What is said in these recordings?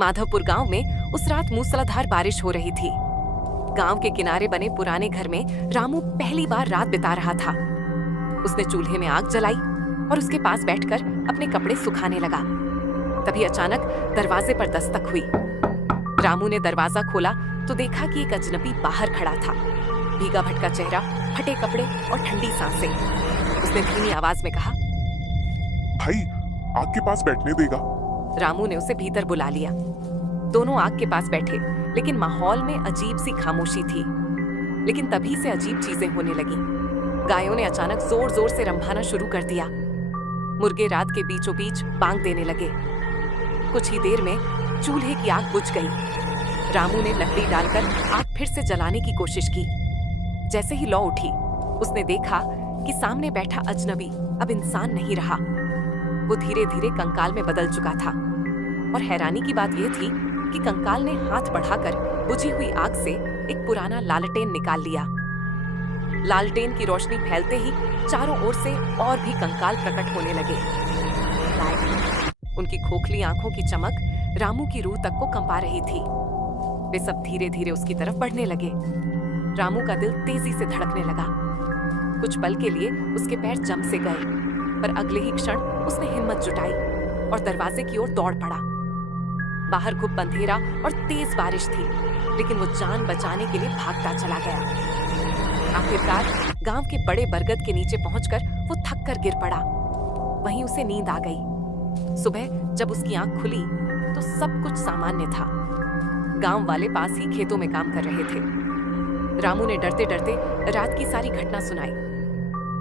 माधवपुर गांव में उस रात मूसलाधार बारिश हो रही थी। गांव के किनारे बने पुराने घर में रामू पहली बार रात बिता रहा था। उसने चूल्हे में आग जलाई और उसके पास बैठकर अपने कपड़े सुखाने लगा। तभी अचानक दरवाजे पर दस्तक हुई। रामू ने दरवाजा खोला तो देखा कि एक अजनबी बाहर खड़ा था। भीगा भटका चेहरा, फटे कपड़े और ठंडी सांसें। उसने धीमी आवाज में कहा, भाई, आग के पास बैठने देगा? रामू ने उसे भीतर बुला लिया। दोनों आग के पास बैठे, लेकिन माहौल में अजीब सी खामोशी थी। लेकिन तभी से अजीब चीजें होने लगी। गायों ने अचानक जोर जोर से रंभाना शुरू कर दिया। मुर्गे रात के बीचों बीच बांग देने लगे। कुछ ही देर में चूल्हे की आग बुझ गई। रामू ने लकड़ी डालकर आग फिर से जलाने की कोशिश की। जैसे ही लौ उठी, उसने देखा कि सामने बैठा अजनबी अब इंसान नहीं रहा। वो धीरे धीरे कंकाल में बदल चुका था। और हैरानी की बात यह थी कि कंकाल ने हाथ बढ़ाकर बुझी हुई आग से एक पुराना लालटेन निकाल लिया। लालटेन की रोशनी फैलते ही चारों ओर से और भी कंकाल प्रकट होने लगे। उनकी खोखली आंखों की चमक रामू की रूह तक को कंपा रही थी। वे सब धीरे धीरे उसकी तरफ बढ़ने लगे। रामू का दिल तेजी से धड़कने लगा। कुछ पल के लिए उसके पैर जम से गए, पर अगले ही क्षण उसने हिम्मत जुटाई और दरवाजे की ओर दौड़ पड़ा। बाहर खूब अंधेरा और तेज बारिश थी, लेकिन वो जान बचाने के लिए भागता चला गया। आखिरकार गांव के बड़े बरगद के नीचे पहुंचकर वो थक कर गिर पड़ा। वहीं उसे नींद आ गई। सुबह जब उसकी आंख खुली तो सब कुछ सामान्य था। गांव वाले पास ही खेतों में काम कर रहे थे। रामू ने डरते डरते रात की सारी घटना सुनाई।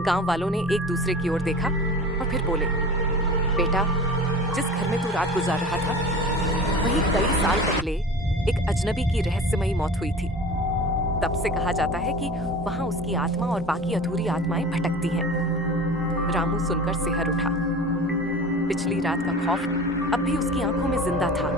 गांव वालों ने एक दूसरे की ओर देखा और फिर बोले, बेटा, जिस घर में तू रात गुजार रहा था, वहीं कई साल पहले एक अजनबी की रहस्यमयी मौत हुई थी। तब से कहा जाता है कि वहां उसकी आत्मा और बाकी अधूरी आत्माएं भटकती हैं। रामू सुनकर सिहर उठा। पिछली रात का खौफ अब भी उसकी आंखों में जिंदा था।